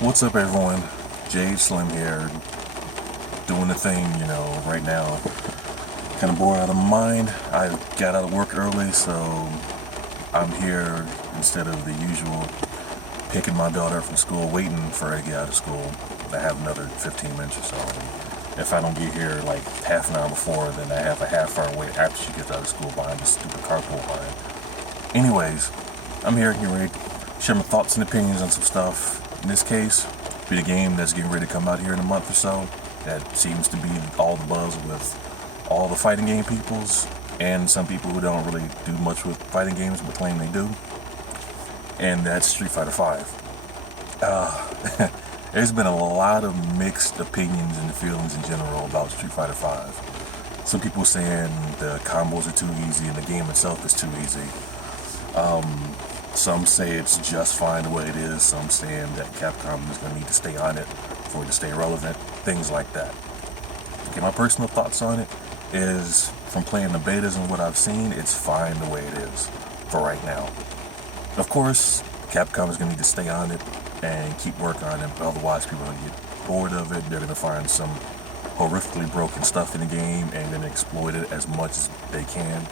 What's up, everyone? Jade Slim here, doing the thing, right now. Kind of bored out of my mind. I got out of work early, so I'm here instead of the usual picking my daughter up from school, waiting for her to get out of school. I have another 15 minutes or so. If I don't get here like half an hour before, then I have a half hour wait after she gets out of school behind this stupid carpool line. Anyways, I'm here getting ready to share my thoughts and opinions on some stuff. In this case, be the game that's getting ready to come out here in a month or so. That seems to be all the buzz with all the fighting game peoples and some people who don't really do much with fighting games but claim they do. And that's Street Fighter V. There's been a lot of mixed opinions and feelings in general about Street Fighter V. Some people saying the combos are too easy and the game itself is too easy. Some say it's just fine the way it is. Some saying that Capcom is going to need to stay on it for it to stay relevant. Things like that. Okay, my personal thoughts on it is, from playing the betas and what I've seen, it's fine the way it is for right now. Of course, Capcom is going to need to stay on it and keep working on it, but otherwise people are going to get bored of it. They're going to find some horrifically broken stuff in the game and then exploit it as much as they can.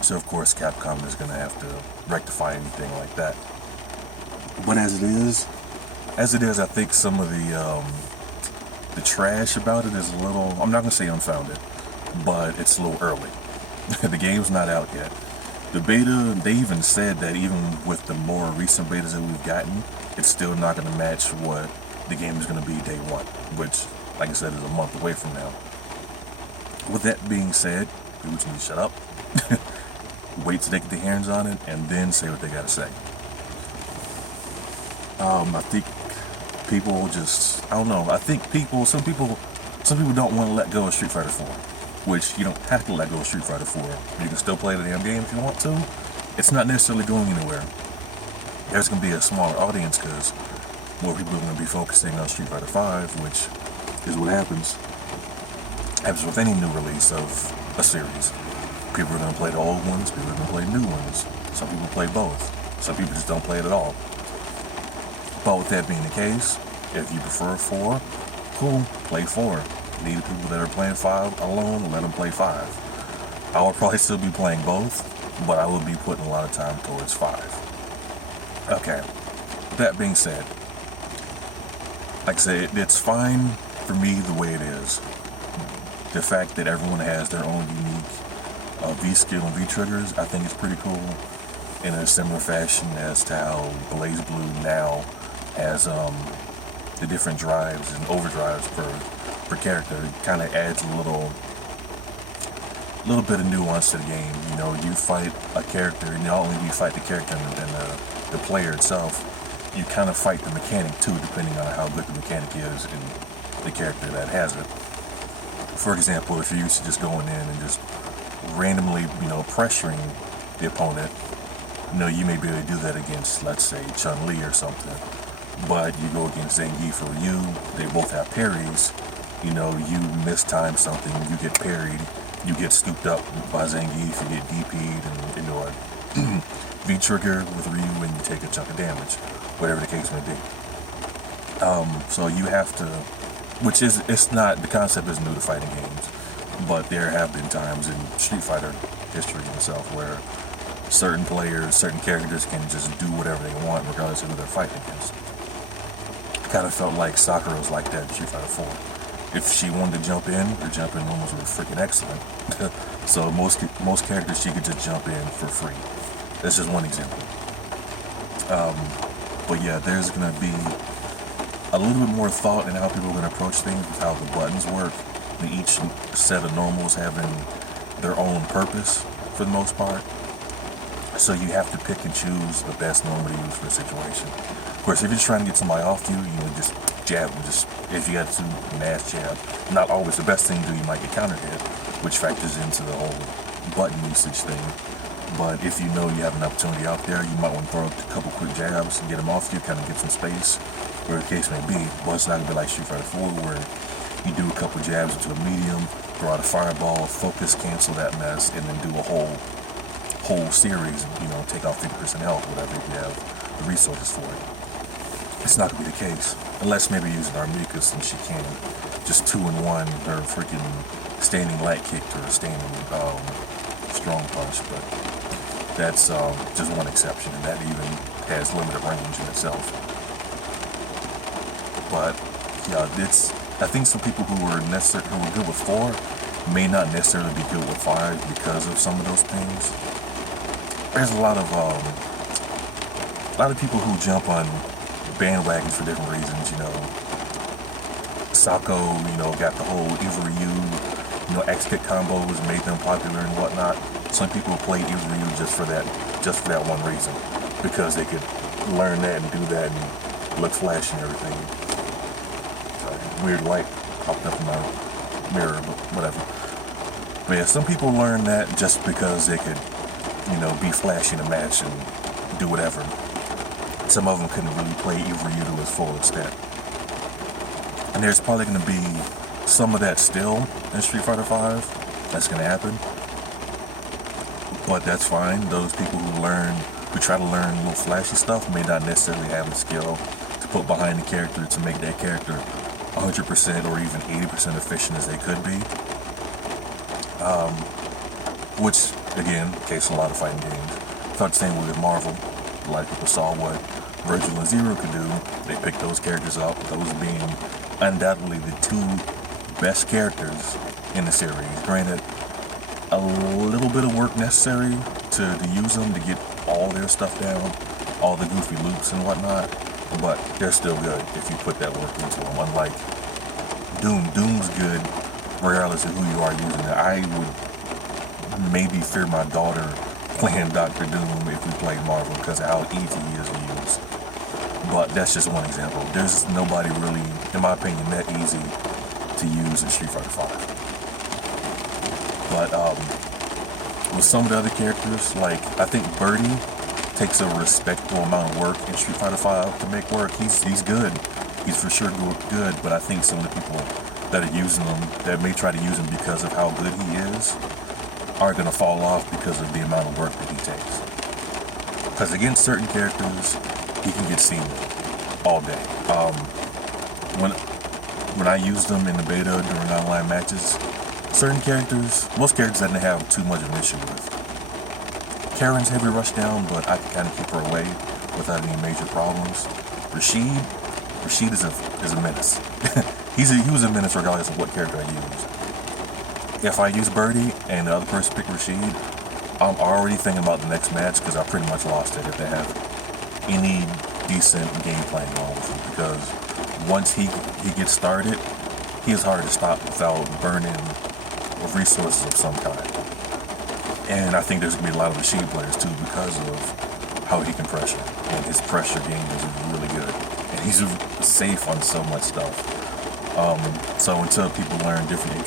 So of course Capcom is going to have to rectify anything like that. But as it is, I think some of the trash about it is a little, I'm not going to say unfounded, but it's a little early. The game's not out yet. The beta, they even said that even with the more recent betas that we've gotten, it's still not going to match what the game is going to be day one, which, like I said, is a month away from now. With that being said, people just need to shut up. Wait till they get their hands on it and then say what they gotta say. I think people just, I don't know, I think some people don't want to let go of Street Fighter 4, which you don't have to let go of Street Fighter 4. You can still play the damn game if you want to. It's not necessarily going anywhere. There's going to be a smaller audience because more people are going to be focusing on Street Fighter 5, which is what happens with any new release of a series. People are going to play the old ones, people are going to play new ones. Some people play both. Some people just don't play it at all. But with that being the case, if you prefer 4, cool, play 4. Need the people that are playing 5 alone, let them play 5. I will probably still be playing both, but I will be putting a lot of time towards 5. Okay, with that being said, like I said, it's fine for me the way it is. The fact that everyone has their own unique V-skill and V-triggers, I think is pretty cool, in a similar fashion as to how BlazBlue now has the different drives and overdrives per character. It kind of adds a little bit of nuance to the game. You fight a character, and not only do you fight the character and the player itself, you kind of fight the mechanic too, depending on how good the mechanic is in the character that has it. For example, if you're used to just going in and just randomly, pressuring the opponent, you may be able to do that against, let's say, Chun-Li or something. But you go against Zangief or Ryu, they both have parries. You mistime something, you get parried, you get scooped up by Zangief, you get DP'd and into a V-trigger with Ryu and you take a chunk of damage, whatever the case may be. So you have to, it's not, the concept isn't new to fighting games. But there have been times in Street Fighter history itself where certain players, certain characters can just do whatever they want regardless of who they're fighting against. Kind of felt like Sakura was like that in Street Fighter 4. If she wanted to jump in, her jumping moments were freaking excellent. So most characters she could just jump in for free. That's just one example. But yeah, there's going to be a little bit more thought in how people are going to approach things with how the buttons work. Each set of normals having their own purpose for the most part. So you have to pick and choose the best normal to use for the situation. Of course, if you're just trying to get somebody off you, just jab them. Just, if you got to mass jab, not always the best thing to do, you might get counter hit, which factors into the whole button usage thing. But if you know you have an opportunity out there, you might want to throw a couple quick jabs and get them off you, kind of get some space, whatever the case may be. But it's not going to be like Street Fighter 4 where you do a couple jabs into a medium, throw out a fireball, focus, cancel that mess, and then do a whole series, take off 50% health, whatever, if you have the resources for it. it's not gonna be the case. Unless maybe using Armika since she can just 2-in-1 her freaking standing light kick or standing strong punch, but that's just one exception, and that even has limited range in itself. But yeah, I think some people who were good with 4 may not necessarily be good with 5 because of some of those things. There's a lot of people who jump on bandwagons for different reasons. Sako, got the whole Ivoryu, X-Kick combos, made them popular and whatnot. Some people play Ivoryu just for that one reason, because they could learn that and do that and look flashy and everything. Weird light popped up in my mirror, but whatever. But yeah, some people learn that just because they could, be flashy in a match and do whatever. Some of them couldn't really play Ivoryu to its full extent. And there's probably going to be some of that still in Street Fighter V. That's going to happen. But that's fine. Those people who try to learn little flashy stuff may not necessarily have the skill to put behind the character to make that character 100% or even 80% efficient as they could be. Which, again, case in a lot of fighting games. Thought the same way with Marvel. A lot of people saw what Virgil and Zero could do. They picked those characters up, those being undoubtedly the 2 best characters in the series. Granted, a little bit of work necessary to use them to get all their stuff down, all the goofy loops and whatnot, but they're still good if you put that work into them. Unlike Doom's good regardless of who you are using it. I would maybe fear my daughter playing Dr. Doom if we played Marvel because of how easy he is to use. But that's just one example. There's nobody really, in my opinion, that easy to use in Street Fighter V. But with some of the other characters, like I think Birdie takes a respectable amount of work in Street Fighter V to make work. He's good. He's for sure good, but I think some of the people that are using him, that may try to use him because of how good he is, are going to fall off because of the amount of work that he takes. Because against certain characters, he can get steamrolled all day. When I used them in the beta during online matches, certain characters, most characters I didn't have too much of an issue with. Karen's heavy rush down, but I can kind of keep her away without any major problems. Rashid is a menace. He was a menace regardless of what character I used. If I use Birdie and the other person picked Rashid, I'm already thinking about the next match because I pretty much lost it if they have any decent game plan going with him. Because once he gets started, he is hard to stop without burning resources of some kind. And I think there's going to be a lot of Rashid players too because of how he can pressure. And his pressure game is really good. And he's safe on so much stuff. So until people learn different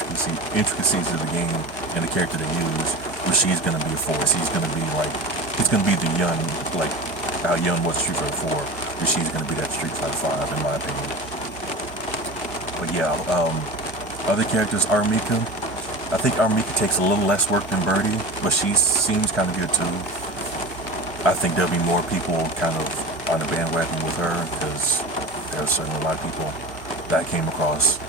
intricacies of the game and the character they use, Rashid's going to be a force. He's going to be the Yun, like how Yun was Street Fighter 4. Rashid's going to be that Street Fighter 5 in my opinion. But yeah, other characters, Armika. I think Armika takes a little less work than Birdie, but she seems kind of good too. I think there'll be more people kind of on the bandwagon with her because there's certainly a lot of people that I came across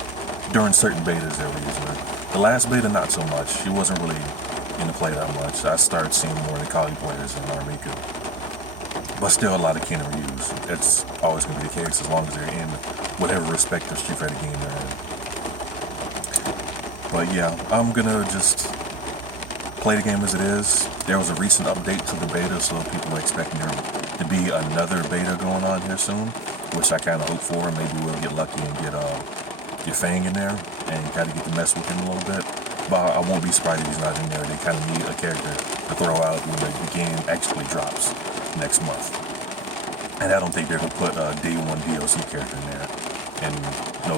during certain betas that were using her. The last beta, not so much. She wasn't really in the play that much. I started seeing more Nikali players than Armika. But still a lot of Ken reviews. That's always going to be the case as long as they're in whatever respective Street Fighter game they're in. But yeah, I'm going to just play the game as it is. There was a recent update to the beta, so people are expecting there to be another beta going on here soon, which I kind of hope for. Maybe we'll get lucky and get Fang in there and kind of get to mess with him a little bit. But I won't be surprised if he's not in there. They kind of need a character to throw out when the game actually drops next month. And I don't think they're going to put a Day 1 DLC character in there. And,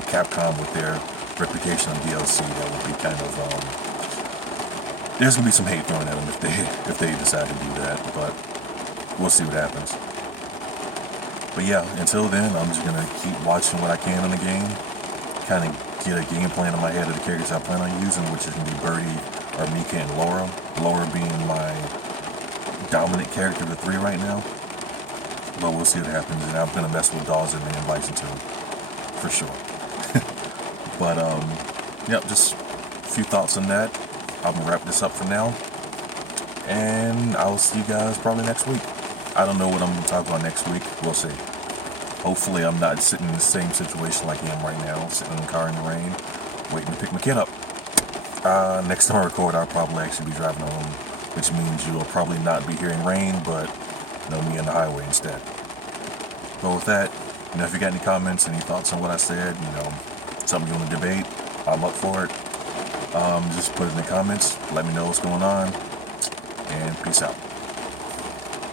Capcom with their reputation on DLC, that would be kind of, there's going to be some hate thrown at them if they decide to do that. But we'll see what happens. But yeah, until then, I'm just going to keep watching what I can in the game. Kind of get a game plan in my head of the characters I plan on using, which is going to be Birdie, Armika, and Laura. Laura being my dominant character of the 3 right now. but we'll see what happens. And I'm gonna mess with dogs and bison too, for sure. But yep, just a few thoughts on that. I'm gonna wrap this up for now, and I'll see you guys probably next week. I don't know what I'm gonna talk about next week. We'll see. Hopefully I'm not sitting in the same situation like I am right now, sitting in the car in the rain, waiting to pick my kid up. Next time I record, I'll probably actually be driving home, which means you'll probably not be hearing rain, but me on the highway instead. But with that, if you got any comments, any thoughts on what I said, something you want to debate, I'm up for it. Just put it in the comments, let me know what's going on, and peace out.